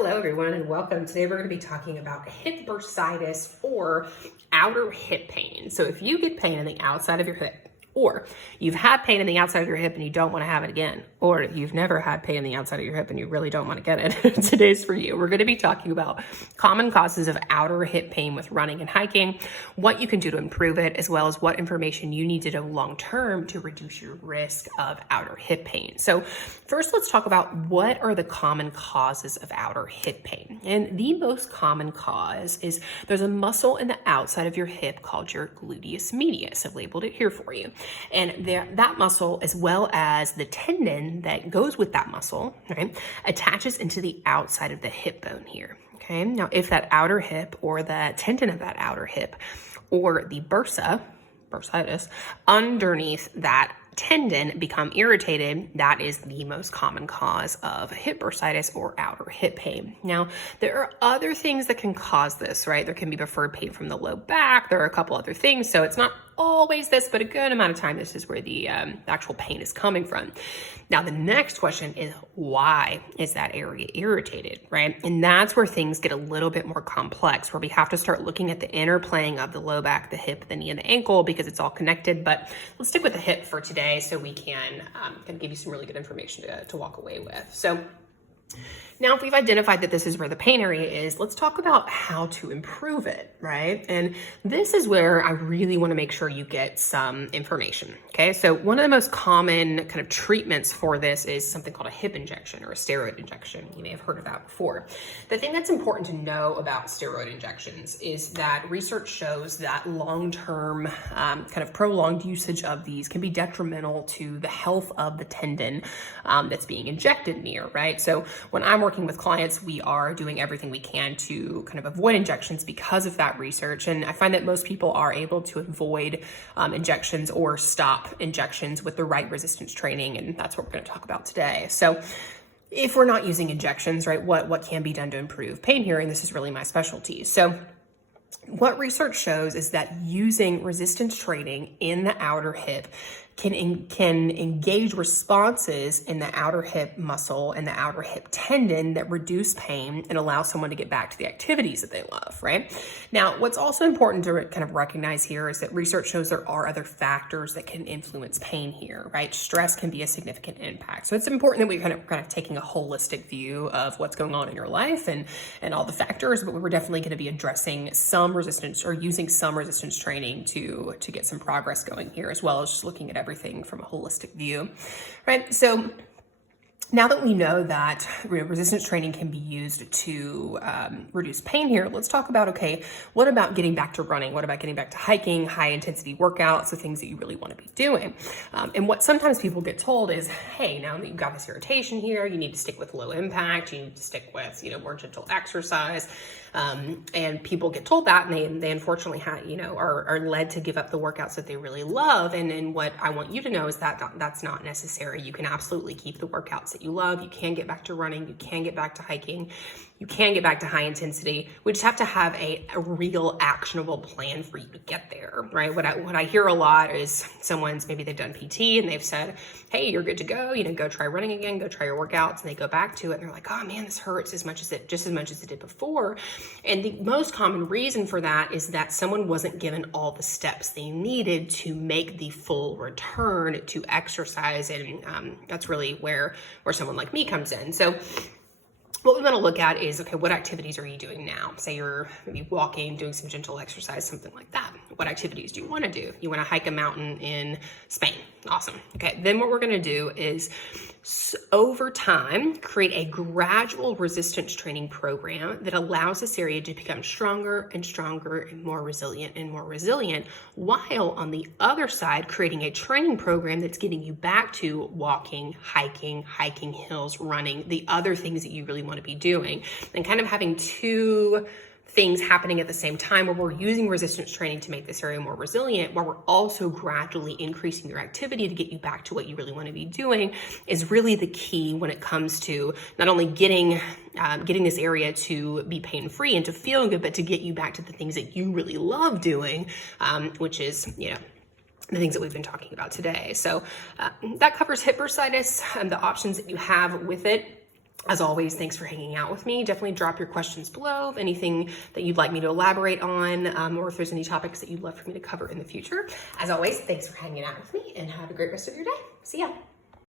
Hello everyone and welcome. Today we're going to be talking about hip bursitis or outer hip pain. So if you get pain on the outside of your hip, or you've had pain on the outside of your hip and you don't want to have it again, or you've never had pain on the outside of your hip and you really don't want to get it, today's for you. We're going to be talking about common causes of outer hip pain with running and hiking, what you can do to improve it, as well as what information you need to know long-term to reduce your risk of outer hip pain. So first, let's talk about what are the common causes of outer hip pain. And the most common cause is there's a muscle in the outside of your hip called your gluteus medius. I've labeled it here for you. And that muscle, as well as the tendon that goes with that muscle, right, attaches into the outside of the hip bone here. Okay. Now, if that outer hip or the tendon of that outer hip or the bursitis underneath that tendon become irritated, that is the most common cause of hip bursitis or outer hip pain. Now, there are other things that can cause this, right? There can be deferred pain from the low back. There are a couple other things. So it's not always this, but a good amount of time, this is where the actual pain is coming from. Now, the next question is, why is that area irritated, right? And that's where things get a little bit more complex, where we have to start looking at the interplaying of the low back, the hip, the knee, and the ankle, because it's all connected. But let's stick with the hip for today so we can kind of give you some really good information to walk away with. So now, if we've identified that this is where the pain area is, let's talk about how to improve it, right? And this is where I really want to make sure you get some information, okay? So one of the most common kind of treatments for this is something called a hip injection or a steroid injection. You may have heard of that before. The thing that's important to know about steroid injections is that research shows that long-term kind of prolonged usage of these can be detrimental to the health of the tendon that's being injected near, right? So when I'm working with clients, we are doing everything we can to kind of avoid injections because of that research. And I find that most people are able to avoid injections or stop injections with the right resistance training. And that's what we're going to talk about today. So if we're not using injections, right, what can be done to improve pain here? And this is really my specialty. So what research shows is that using resistance training in the outer hip can engage responses in the outer hip muscle and the outer hip tendon that reduce pain and allow someone to get back to the activities that they love, right? Now, what's also important to kind of recognize here is that research shows there are other factors that can influence pain here, right? Stress can be a significant impact. So it's important that we kind of taking a holistic view of what's going on in your life and all the factors, but we're definitely going to be addressing some resistance or using some resistance training to get some progress going here, as well as just looking at everything from a holistic view, right? So now that we know that resistance training can be used to reduce pain here, let's talk about, okay, what about getting back to running? What about getting back to hiking, high intensity workouts, the things that you really want to be doing? And what sometimes people get told is, hey, now that you've got this irritation here, you need to stick with low impact, you need to stick with, more gentle exercise. And people get told that, and they unfortunately are led to give up the workouts that they really love. And what I want you to know is that that's not necessary. You can absolutely keep the workouts that you love. You can get back to running. You can get back to hiking. You can get back to high intensity. We just have to have a real actionable plan for you to get there, right? What I hear a lot is maybe they've done PT and they've said, hey, you're good to go, go try running again, go try your workouts. And they go back to it and they're like, oh man, this hurts just as much as it did before. And the most common reason for that is that someone wasn't given all the steps they needed to make the full return to exercise. And that's really where someone like me comes in. So what we want to look at is, okay, what activities are you doing now? Say you're maybe walking, doing some gentle exercise, something like that. What activities do you want to do? You want to hike a mountain in Spain. Awesome. Okay, then what we're going to do is over time, create a gradual resistance training program that allows this area to become stronger and stronger and more resilient, while on the other side, creating a training program that's getting you back to walking, hiking hills, running, the other things that you really want to be doing, and kind of having two things happening at the same time, where we're using resistance training to make this area more resilient, while we're also gradually increasing your activity to get you back to what you really want to be doing, is really the key when it comes to not only getting this area to be pain-free and to feel good, but to get you back to the things that you really love doing, which is, the things that we've been talking about today. So that covers hip bursitis and the options that you have with it. As always, thanks for hanging out with me. Definitely drop your questions below, anything that you'd like me to elaborate on, or if there's any topics that you'd love for me to cover in the future. As always, thanks for hanging out with me and have a great rest of your day. See ya.